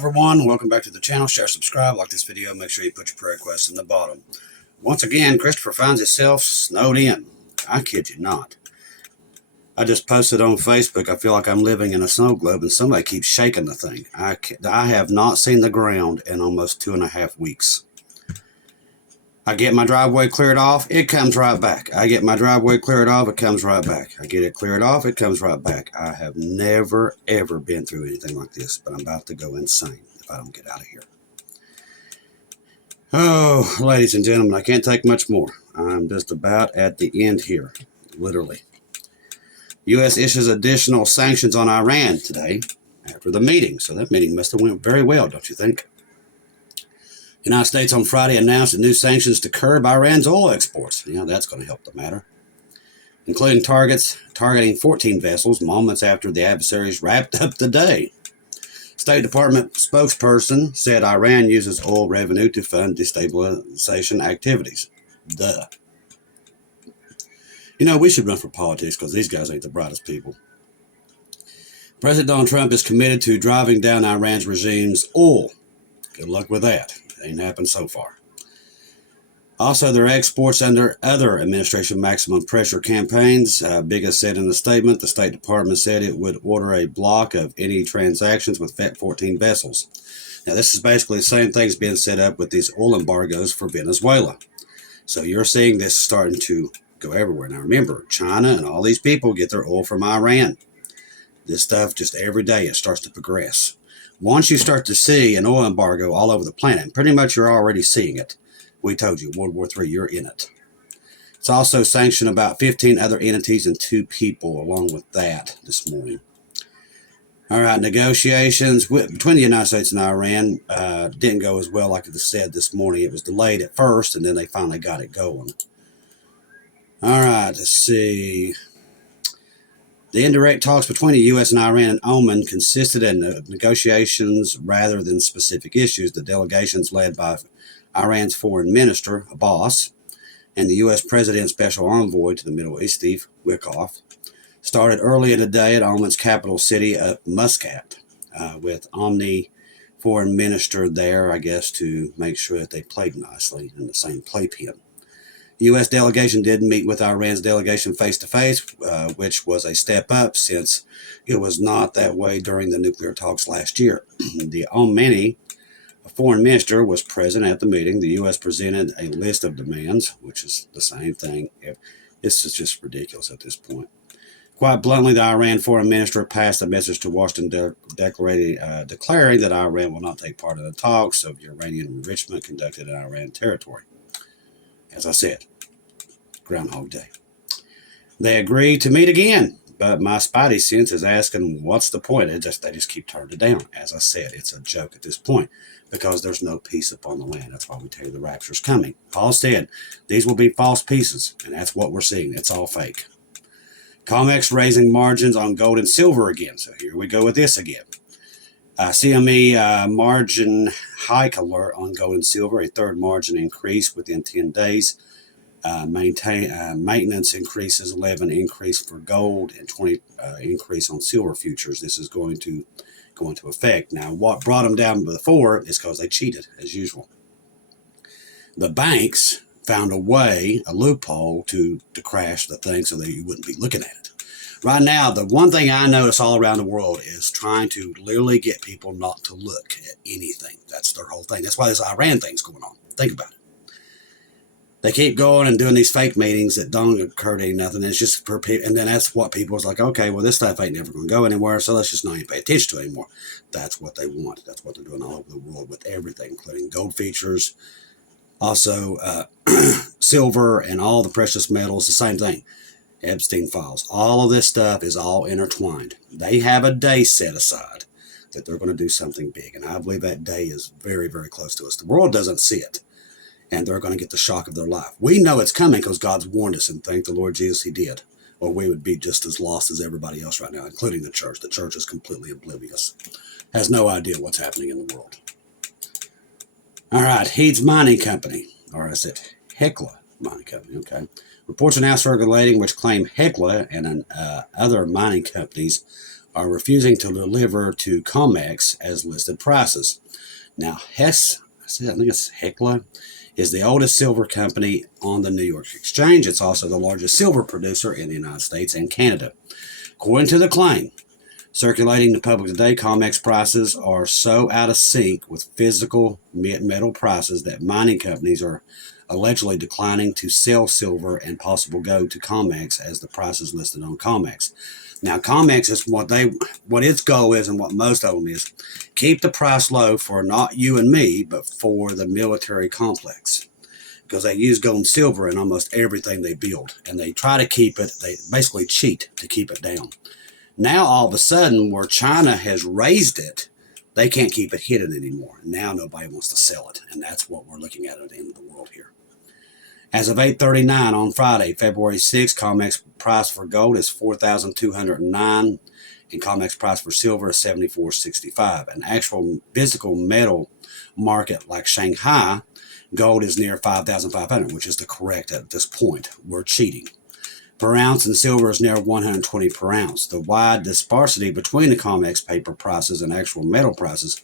everyone, welcome back to the channel. Share, subscribe, like this video, make sure you put your prayer requests in the bottom. Once again, Christopher finds himself snowed in. I kid you not. I just posted on Facebook, I feel like I'm living in a snow globe and somebody keeps shaking the thing. I have not seen the ground in almost 2.5 weeks. I get my driveway cleared off, it comes right back. I get my driveway cleared off, it comes right back. I get it cleared off, it comes right back. I have never, ever been through anything like this, but I'm about to go insane if I don't get out of here. Oh, ladies and gentlemen, I can't take much more. I'm just about at the end here, literally. U.S. issues additional sanctions on Iran today after the meeting. So that meeting must have went very well, don't you think? United States on Friday announced new sanctions to curb Iran's oil exports. Yeah, that's going to help the matter. Including targeting 14 vessels moments after the adversaries wrapped up the day. State Department spokesperson said Iran uses oil revenue to fund destabilization activities. Duh. You know, we should run for politics because these guys ain't the brightest people. President Donald Trump is committed to driving down Iran's regime's oil. Good luck with that. Ain't happened so far. Also, their exports under other administration maximum pressure campaigns. Biggest said in a statement, the State Department said it would order a block of any transactions with 14 vessels. Now, this is basically the same thing's being set up with these oil embargoes for Venezuela. So you're seeing this starting to go everywhere. Now, remember, China and all these people get their oil from Iran. This stuff just every day it starts to progress. Once you start to see an oil embargo all over the planet, and pretty much you're already seeing it. We told you, World War III, you're in it. It's also sanctioned about 15 other entities and 2 people along with that this morning. All right, negotiations between the United States and Iran didn't go as well like it was said this morning. It was delayed at first, and then they finally got it going. All right, let's see. The indirect talks between the U.S. and Iran and Oman consisted of negotiations rather than specific issues. The delegations led by Iran's foreign minister, Abbas, and the U.S. President's special envoy to the Middle East, Steve Witkoff, started earlier today at Oman's capital city of Muscat, with Omni foreign minister there, I guess, to make sure that they played nicely in the same playpen. The U.S. delegation did meet with Iran's delegation face-to-face, which was a step up since it was not that way during the nuclear talks last year. The Omani foreign minister was present at the meeting. The U.S. presented a list of demands, which is the same thing. This is just ridiculous at this point. Quite bluntly, the Iran foreign minister passed a message to Washington declaring that Iran will not take part in the talks of uranium enrichment conducted in Iran territory. As I said, Groundhog Day. They agreed to meet again, but my spidey sense is asking, what's the point? They just keep turning it down. As I said, it's a joke at this point because there's no peace upon the land. That's why we tell you the rapture's coming. Paul said, these will be false peaces, and that's what we're seeing. It's all fake. COMEX raising margins on gold and silver again. So here we go with this again. CME margin hike alert on gold and silver, a third margin increase within 10 days. Maintenance increases, 11 increase for gold and 20 increase on silver futures. This is going to go into effect. Now, what brought them down before is because they cheated, as usual. The banks found a way, a loophole, to crash the thing so that you wouldn't be looking at it. Right now, the one thing I notice all around the world is trying to literally get people not to look at anything. That's their whole thing. That's why this Iran thing's going on. Think about it. They keep going and doing these fake meetings that don't occur to nothing. It's just for people, and then that's what people is like, okay, well, this stuff ain't never going to go anywhere, so let's just not even pay attention to it anymore. That's what they want. That's what they're doing all over the world with everything, including gold futures, also silver and all the precious metals, the same thing. Epstein files. All of this stuff is all intertwined. They have a day set aside that they're going to do something big, and I believe that day is very, very close to us. The world doesn't see it, and they're going to get the shock of their life. We know it's coming because God's warned us, and thank the Lord Jesus he did, or we would be just as lost as everybody else right now, including the church. The church is completely oblivious, has no idea what's happening in the world. All right, Heeds Mining Company, or is it Hecla? Mining company, okay. Reports are now circulating which claim EULA and other mining companies are refusing to deliver to COMEX as listed prices. Now, I think it's EULA, is the oldest silver company on the New York Exchange. It's also the largest silver producer in the United States and Canada. According to the claim circulating the public today, COMEX prices are so out of sync with physical metal prices that mining companies are allegedly declining to sell silver and possible gold to COMEX as the prices listed on COMEX. Now, COMEX is what its goal is, and what most of them is, keep the price low for not you and me, but for the military complex, because they use gold and silver in almost everything they build, and they try to keep it. They basically cheat to keep it down. Now, all of a sudden, where China has raised it, they can't keep it hidden anymore. Now nobody wants to sell it, and that's what we're looking at the end of the world here. As of 8:39 on Friday, February 6th, COMEX price for gold is $4,209, and COMEX price for silver is $74.65. An actual physical metal market like Shanghai, gold is near $5,500, which is the correct at this point. We're cheating. Per ounce, and silver is near $120 per ounce. The wide disparity between the COMEX paper prices and actual metal prices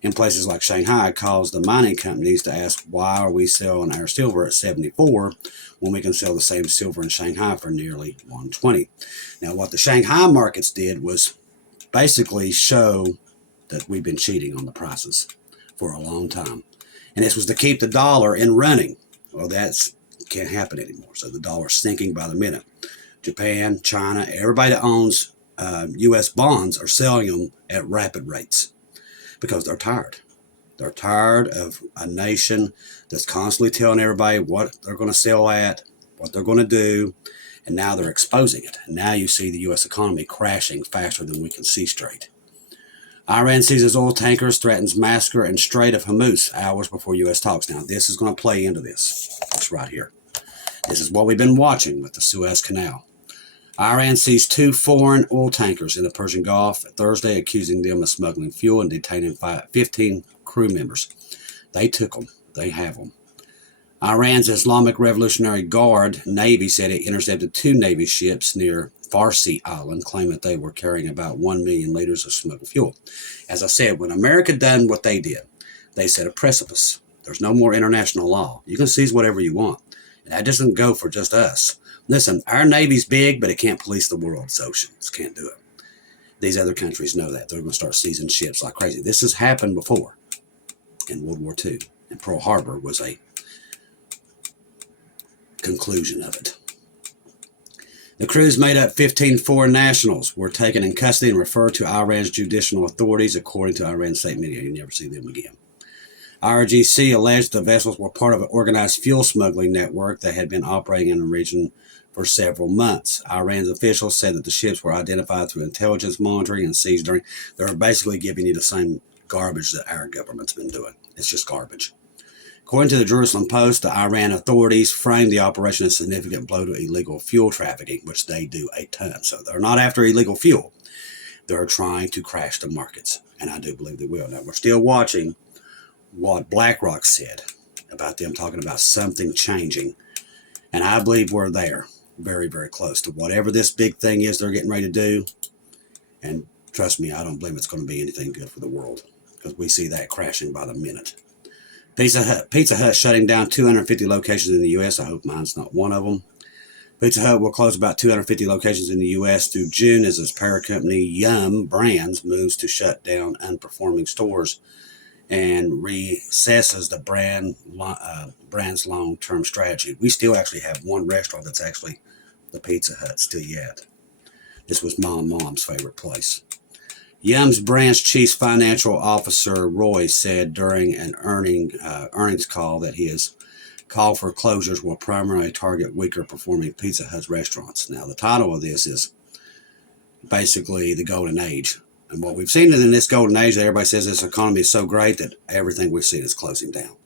in places like Shanghai caused the mining companies to ask, why are we selling our silver at 74 when we can sell the same silver in Shanghai for nearly 120? Now, what the Shanghai markets did was basically show that we've been cheating on the prices for a long time. And this was to keep the dollar in running. Well, that's can't happen anymore. So the dollar's sinking by the minute. Japan, China, everybody that owns U.S. bonds are selling them at rapid rates, because they're tired. They're tired of a nation that's constantly telling everybody what they're going to sell at, what they're going to do, and now they're exposing it. And now you see the U.S. economy crashing faster than we can see straight. Iran seizes oil tankers, threatens massacre in Strait of Hormuz hours before U.S. talks. Now, this is going to play into this. It's right here. This is what we've been watching with the Suez Canal. Iran seized 2 foreign oil tankers in the Persian Gulf Thursday, accusing them of smuggling fuel and detaining 15 crew members. They took them. They have them. Iran's Islamic Revolutionary Guard Navy said it intercepted 2 Navy ships near PHROPHECY Island, claiming that they were carrying about 1 million liters of smuggled fuel. As I said, when America done what they did, they set a precipice. There's no more international law. You can seize whatever you want. And that doesn't go for just us. Listen, our Navy's big, but it can't police the world's oceans. Can't do it. These other countries know that. They're going to start seizing ships like crazy. This has happened before in World War II. And Pearl Harbor was a conclusion of it. The crews made up 15 foreign nationals were taken in custody and referred to Iran's judicial authorities, according to Iran state media. You never see them again. IRGC alleged the vessels were part of an organized fuel smuggling network that had been operating in the region for several months. Iran's officials said that the ships were identified through intelligence monitoring and seized during. They're basically giving you the same garbage that our government's been doing. It's just garbage. According to the Jerusalem Post, the Iran authorities framed the operation as a significant blow to illegal fuel trafficking, which they do a ton. So they're not after illegal fuel. They're trying to crash the markets, and I do believe they will. Now, we're still watching what BlackRock said about them talking about something changing, and I believe we're there, very, very close to whatever this big thing is they're getting ready to do. And trust me, I don't believe it's going to be anything good for the world, because we see that crashing by the minute. Pizza Hut shutting down 250 locations in the U.S. I hope mine's not one of them. Pizza Hut will close about 250 locations in the U.S. through June as its parent company, Yum Brands, moves to shut down underperforming stores and reassesses the brand's long-term strategy. We still actually have one restaurant that's actually the Pizza Hut still yet. This was Mom's favorite place. Yum's brand's chief financial officer, Roy, said during an earnings call that his call for closures will primarily target weaker performing Pizza Hut restaurants. Now, the title of this is basically the golden age. And what we've seen in this golden age, everybody says this economy is so great that everything we've seen is closing down.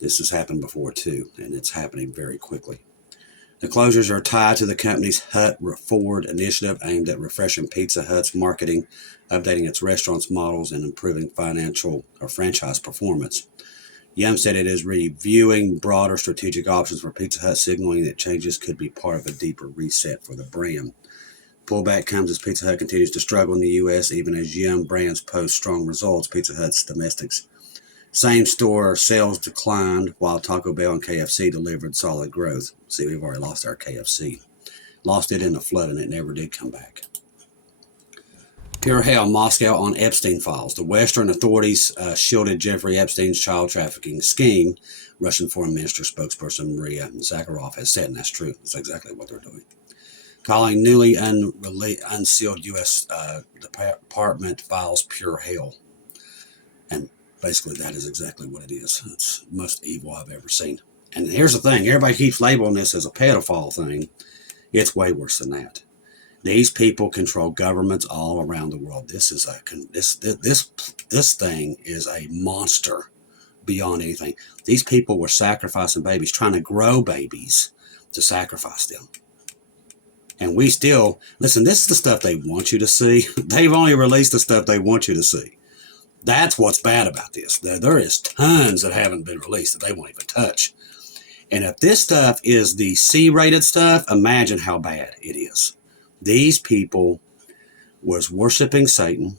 This has happened before too, and it's happening very quickly. The closures are tied to the company's Hut Forward initiative aimed at refreshing Pizza Hut's marketing, updating its restaurants models, and improving financial or franchise performance. Yum said it is reviewing broader strategic options for Pizza Hut, signaling that changes could be part of a deeper reset for the brand. Pullback comes as Pizza Hut continues to struggle in the U.S. Even as Yum brands post strong results, Pizza Hut's domestics same-store sales declined, while Taco Bell and KFC delivered solid growth. See, we've already lost our KFC. Lost it in the flood, and it never did come back. Pure hell, Moscow on Epstein files. The Western authorities shielded Jeffrey Epstein's child trafficking scheme. Russian Foreign Minister spokesperson Maria Zakharov has said, and that's true. That's exactly what they're doing. Calling newly unsealed U.S. Department files pure hell. And basically, that is exactly what it is. It's the most evil I've ever seen. And here's the thing. Everybody keeps labeling this as a pedophile thing. It's way worse than that. These people control governments all around the world. This thing is a monster beyond anything. These people were sacrificing babies, trying to grow babies to sacrifice them. And we still, listen, this is the stuff they want you to see. They've only released the stuff they want you to see. That's what's bad about this. There is tons that haven't been released that they won't even touch. And if this stuff is the C-rated stuff, imagine how bad it is. These people was worshiping Satan.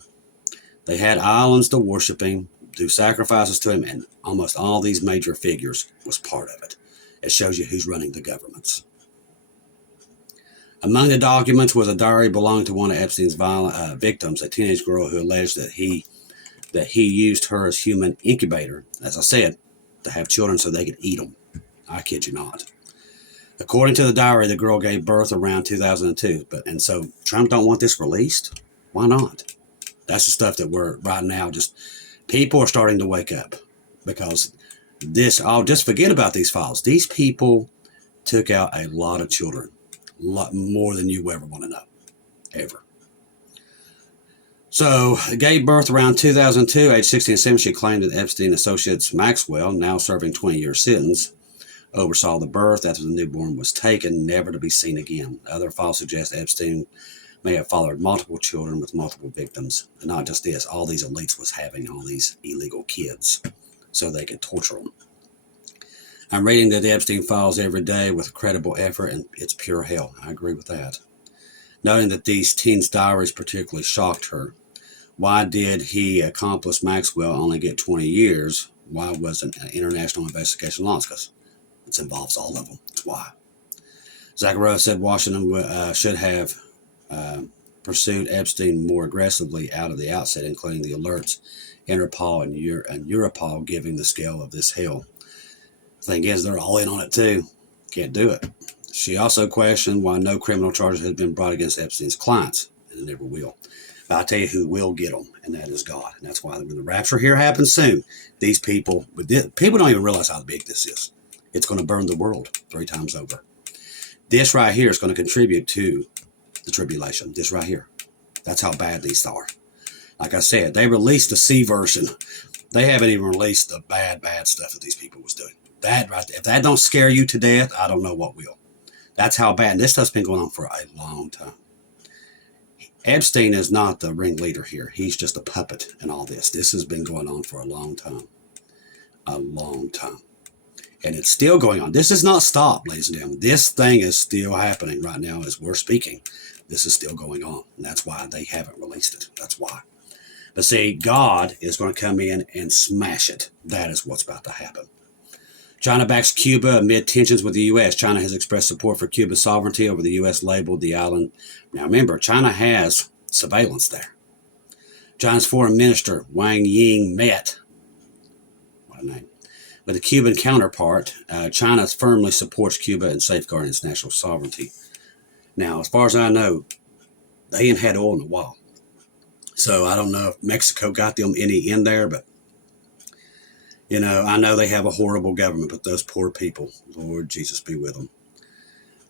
They had islands to worship him, do sacrifices to him, and almost all these major figures was part of it. It shows you who's running the governments. Among the documents was a diary belonging to one of Epstein's violent victims, a teenage girl who alleged that he used her as human incubator, as I said, to have children so they could eat them. I kid you not. According to the diary, the girl gave birth around 2002. And so Trump don't want this released? Why not? That's the stuff that we're right now. Just people are starting to wake up because just forget about these files. These people took out a lot of children, a lot more than you ever want to know, ever. So, gave birth around 2002, age 16 and 7. She claimed that Epstein associates Maxwell, now serving 20-year sentence, oversaw the birth after the newborn was taken, never to be seen again. Other files suggest Epstein may have fathered multiple children with multiple victims. And not just this, all these elites was having all these illegal kids so they could torture them. I'm reading the Epstein files every day with credible effort, and it's pure hell. I agree with that. Noting that these teens' diaries particularly shocked her. Why did he, accomplice Maxwell, only get 20 years? Why wasn't an international investigation launched? Because it involves all of them. That's why. Zakharov said Washington should have pursued Epstein more aggressively out of the outset, including the alerts, Interpol and Europol giving the scale of this hell. The thing is, they're all in on it too. Can't do it. She also questioned why no criminal charges had been brought against Epstein's clients, and it never will. But I'll tell you who will get them, and that is God. And that's why when the rapture here happens soon, these people don't even realize how big this is. It's going to burn the world 3 times over. This right here is going to contribute to the tribulation. This right here. That's how bad these are. Like I said, they released the C version. They haven't even released the bad stuff that these people was doing. That right there, if that don't scare you to death, I don't know what will. That's how bad. And this stuff's been going on for a long time. Epstein is not the ringleader here. He's just a puppet in all this. This has been going on for a long time. A long time. And it's still going on. This has not stopped, ladies and gentlemen. This thing is still happening right now as we're speaking. This is still going on. And that's why they haven't released it. That's why. But see, God is going to come in and smash it. That is what's about to happen. China backs Cuba amid tensions with the U.S. China has expressed support for Cuba's sovereignty over the U.S. labeled the island. Now remember, China has surveillance there. China's foreign minister, Wang Yi, met with a Cuban counterpart. China firmly supports Cuba in safeguarding its national sovereignty. Now, as far as I know, they ain't had oil in a while. So I don't know if Mexico got them any in there, but you know, I know they have a horrible government, but those poor people, Lord Jesus be with them.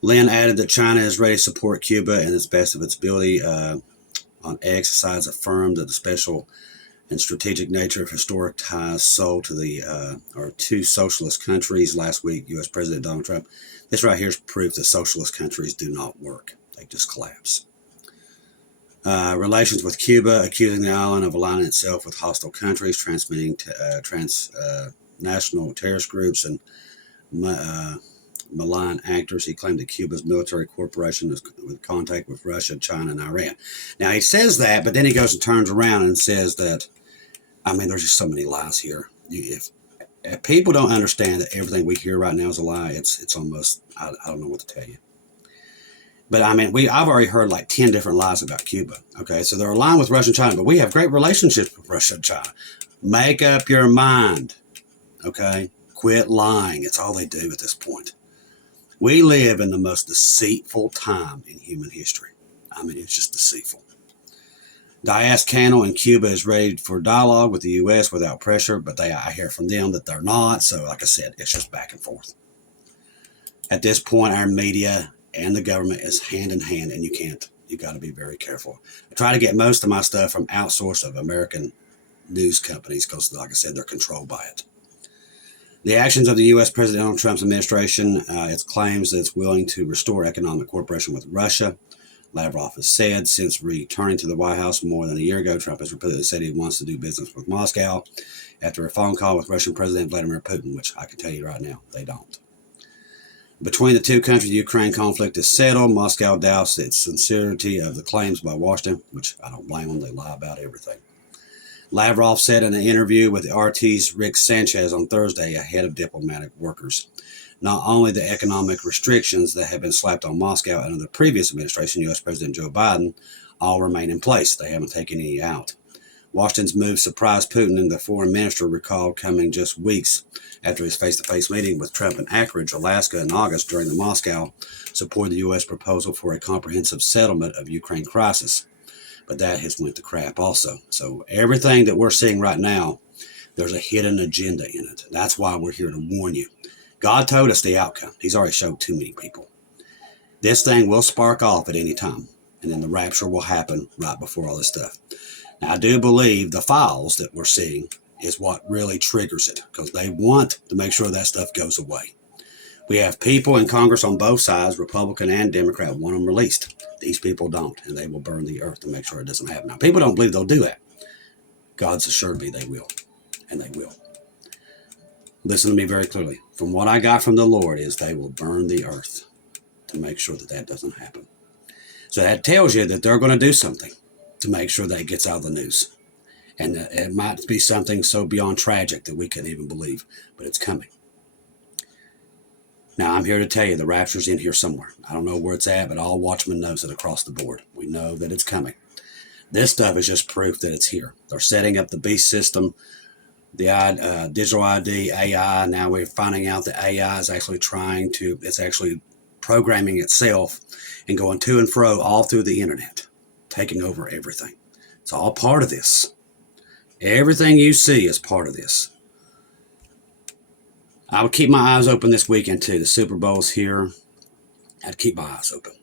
Lin added that China is ready to support Cuba and its best of its ability. On X, sides affirmed that the special and strategic nature of historic ties sold to the two socialist countries last week. U.S. President Donald Trump. This right here is proof that socialist countries do not work; they just collapse. Relations with Cuba, accusing the island of aligning itself with hostile countries, transmitting national terrorist groups and malign actors. He claimed that Cuba's military corporation is with contact with Russia, China, and Iran. Now, he says that, but then he goes and turns around and says that, I mean, there's just so many lies here. If people don't understand that everything we hear right now is a lie, it's almost, I don't know what to tell you. But I mean, I've already heard like 10 different lies about Cuba. Okay, so they're aligned with Russia and China, but we have great relationships with Russia and China. Make up your mind. Okay, quit lying. It's all they do at this point. We live in the most deceitful time in human history. I mean, it's just deceitful. Diaz-Canel in Cuba is ready for dialogue with the U.S. without pressure, but I hear from them that they're not. So, like I said, it's just back and forth. At this point, our media and the government is hand in hand, and you got to be very careful. I try to get most of my stuff from outsourced of American news companies because, like I said, they're controlled by it. The actions of the U.S. President Donald Trump's administration, it claims that it's willing to restore economic cooperation with Russia. Lavrov has said since returning to the White House more than a year ago, Trump has repeatedly said he wants to do business with Moscow after a phone call with Russian President Vladimir Putin, which I can tell you right now, they don't. Between the two countries, the Ukraine conflict is settled. Moscow doubts its sincerity of the claims by Washington, which I don't blame them. They lie about everything. Lavrov said in an interview with RT's Rick Sanchez on Thursday, ahead of diplomatic workers, not only the economic restrictions that have been slapped on Moscow under the previous administration, U.S. President Joe Biden, all remain in place. They haven't taken any out. Washington's move surprised Putin, and the foreign minister recalled coming just weeks after his face-to-face meeting with Trump in Anchorage, Alaska in August during the Moscow supported the U.S. proposal for a comprehensive settlement of Ukraine crisis. But that has went to crap also. So everything that we're seeing right now, there's a hidden agenda in it. That's why we're here to warn you. God told us the outcome. He's already showed too many people. This thing will spark off at any time, and then the rapture will happen right before all this stuff. Now, I do believe the files that we're seeing is what really triggers it, because they want to make sure that stuff goes away. We have people in Congress on both sides, Republican and Democrat, want them released. These people don't, and they will burn the earth to make sure it doesn't happen. Now, people don't believe they'll do that. God's assured me they will, and they will. Listen to me very clearly. From what I got from the Lord is they will burn the earth to make sure that that doesn't happen. So that tells you that they're going to do something to make sure that gets out of the news. And it might be something so beyond tragic that we can't even believe, but it's coming. Now, I'm here to tell you the rapture's in here somewhere. I don't know where it's at, but all Watchmen knows it across the board. We know that it's coming. This stuff is just proof that it's here. They're setting up the beast system, the digital ID, AI. Now we're finding out that AI is actually it's actually programming itself and going to and fro all through the internet, taking over everything. It's all part of this. Everything you see is part of this. I would keep my eyes open this weekend too. The Super Bowl's here. I'd keep my eyes open.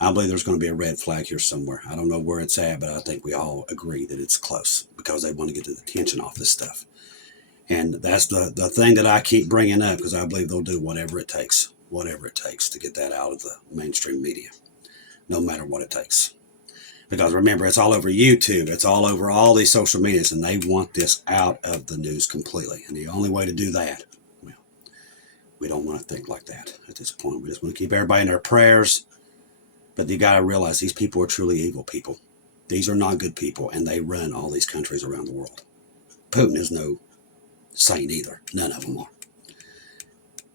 I believe there's going to be a red flag here somewhere. I don't know where it's at, but I think we all agree that it's close because they want to get the attention off this stuff. And that's the thing that I keep bringing up because I believe they'll do whatever it takes to get that out of the mainstream media, no matter what it takes. Because remember, it's all over YouTube. It's all over all these social medias, and they want this out of the news completely. And the only way to do that, well, we don't want to think like that at this point. We just want to keep everybody in their prayers. But you got to realize these people are truly evil people. These are not good people, and they run all these countries around the world. Putin is no saint either. None of them are.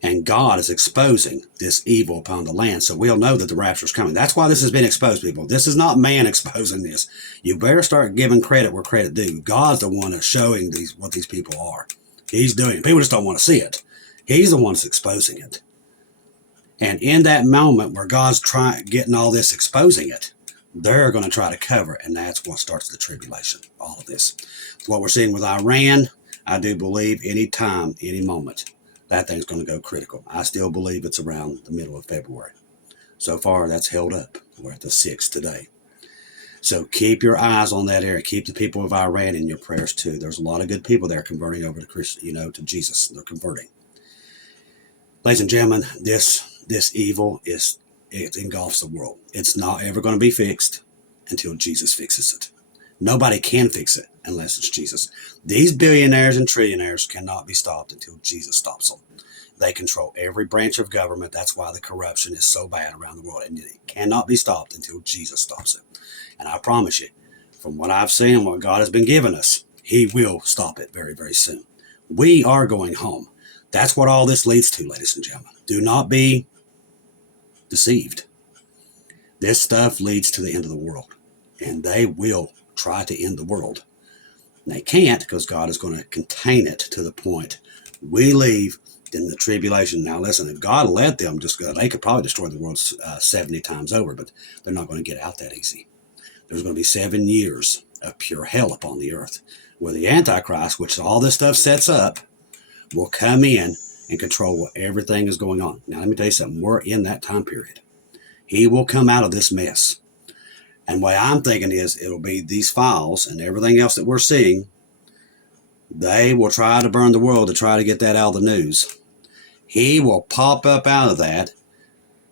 And God is exposing this evil upon the land, so we'll know that the rapture is coming. That's why this has been exposed, people. This is not man exposing this. You better start giving credit where credit due. God's the one that's showing what these people are. He's doing it. People just don't want to see it. He's the one that's exposing it. And in that moment where God's getting all this, exposing it, they're going to try to cover it, and that's what starts the tribulation, all of this. It's what we're seeing with Iran. I do believe any time, any moment, that thing's going to go critical. I still believe it's around the middle of February. So far, that's held up. We're at the 6th today. So keep your eyes on that area. Keep the people of Iran in your prayers too. There's a lot of good people there converting over to Jesus. They're converting. Ladies and gentlemen, this evil it engulfs the world. It's not ever going to be fixed until Jesus fixes it. Nobody can fix it unless it's Jesus. These billionaires and trillionaires cannot be stopped until Jesus stops them. They control every branch of government. That's why the corruption is so bad around the world. And it cannot be stopped until Jesus stops it. And I promise you, from what I've seen and what God has been giving us, he will stop it very, very soon. We are going home. That's what all this leads to, ladies and gentlemen. Do not be deceived. This stuff leads to the end of the world. And they will try to end the world. And they can't, because God is going to contain it to the point we leave in the tribulation. Now listen, if God let them just go, they could probably destroy the world 70 times over, but they're not going to get out that easy. There's going to be 7 years of pure hell upon the earth, where the Antichrist, which all this stuff sets up, will come in and control what everything is going on. Now let me tell you something, we're in that time period. He will come out of this mess. And what I'm thinking is it'll be these files and everything else that we're seeing. They will try to burn the world to try to get that out of the news. He will pop up out of that,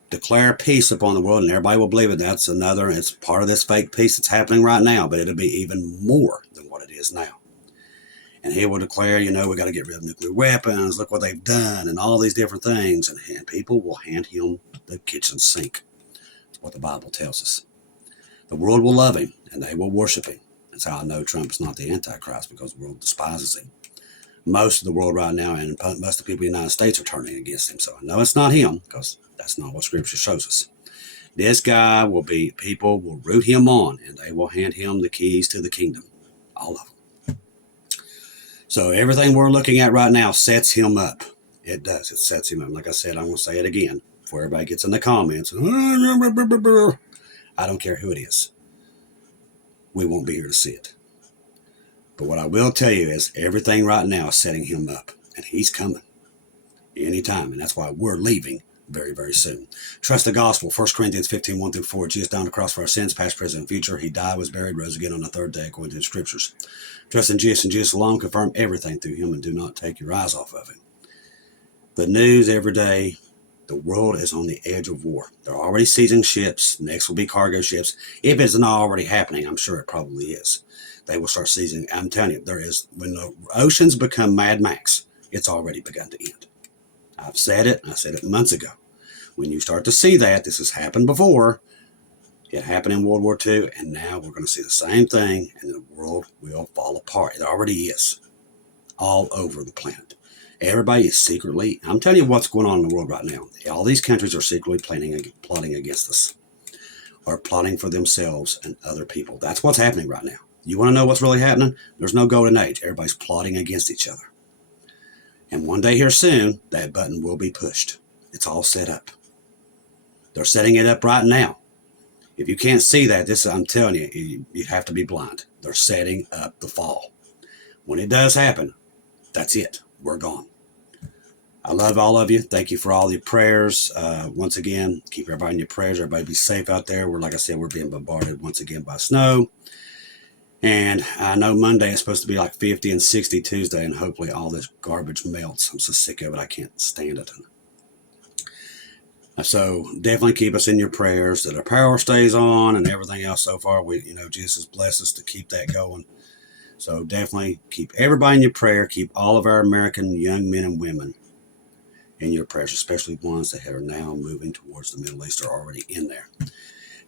declare peace upon the world, and everybody will believe it. It's part of this fake peace that's happening right now, but it'll be even more than what it is now. And he will declare, we got to get rid of nuclear weapons. Look what they've done and all these different things. And people will hand him the kitchen sink. That's what the Bible tells us. The world will love him, and they will worship him. That's how I know Trump is not the Antichrist, because the world despises him. Most of the world right now, and most of the people in the United States, are turning against him. So I know it's not him, because that's not what Scripture shows us. This guy people will root him on, and they will hand him the keys to the kingdom. All of them. So everything we're looking at right now sets him up. It does. It sets him up. Like I said, I'm going to say it again before everybody gets in the comments. I don't care who it is. We won't be here to see it. But what I will tell you is everything right now is setting him up. And he's coming anytime. And that's why we're leaving very, very soon. Trust the gospel. 1 Corinthians 15, 1-4. Jesus died on the cross for our sins, past, present, and future. He died, was buried, rose again on the third day, according to the Scriptures. Trust in Jesus and Jesus alone. Confirm everything through him, and do not take your eyes off of him. The news every day. The world is on the edge of war. They're already seizing ships. Next will be cargo ships. If it's not already happening, I'm sure it probably is. They will start seizing. I'm telling you, when the oceans become Mad Max, it's already begun to end. I've said it. I said it months ago. When you start to see that, this has happened before. It happened in World War II, and now we're going to see the same thing, and the world will fall apart. It already is. All over the planet. Everybody is secretly, I'm telling you what's going on in the world right now. All these countries are secretly plotting against us, or plotting for themselves and other people. That's what's happening right now. You want to know what's really happening? There's no golden age. Everybody's plotting against each other. And one day here soon, that button will be pushed. It's all set up. They're setting it up right now. If you can't see that, I'm telling you, you have to be blind. They're setting up the fall. When it does happen, that's it. We're gone. I love all of you. Thank you for all your prayers. Once again, keep everybody in your prayers. Everybody be safe out there. Like I said, we're being bombarded once again by snow. And I know Monday is supposed to be like 50 and 60 Tuesday, and hopefully all this garbage melts. I'm so sick of it. I can't stand it. So definitely keep us in your prayers that our power stays on and everything else so far. Jesus bless us to keep that going. So definitely keep everybody in your prayer. Keep all of our American young men and women in your prayers, especially ones that are now moving towards the Middle East or already in there,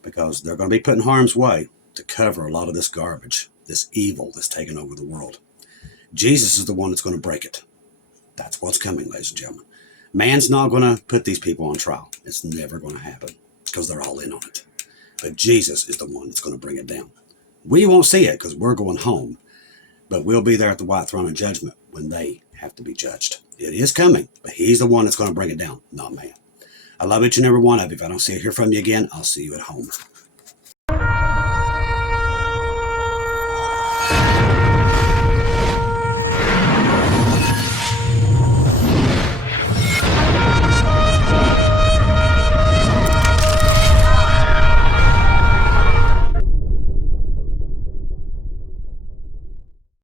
because they're going to be put in harm's way to cover a lot of this garbage, this evil that's taken over the world. Jesus is the one that's going to break it. That's what's coming, ladies and gentlemen. Man's not going to put these people on trial. It's never going to happen because they're all in on it. But Jesus is the one that's going to bring it down. We won't see it because we're going home. But we'll be there at the white throne of judgment when they have to be judged. It is coming, but he's the one that's going to bring it down, not man. I love each and every one of you. If I don't hear from you again, I'll see you at home.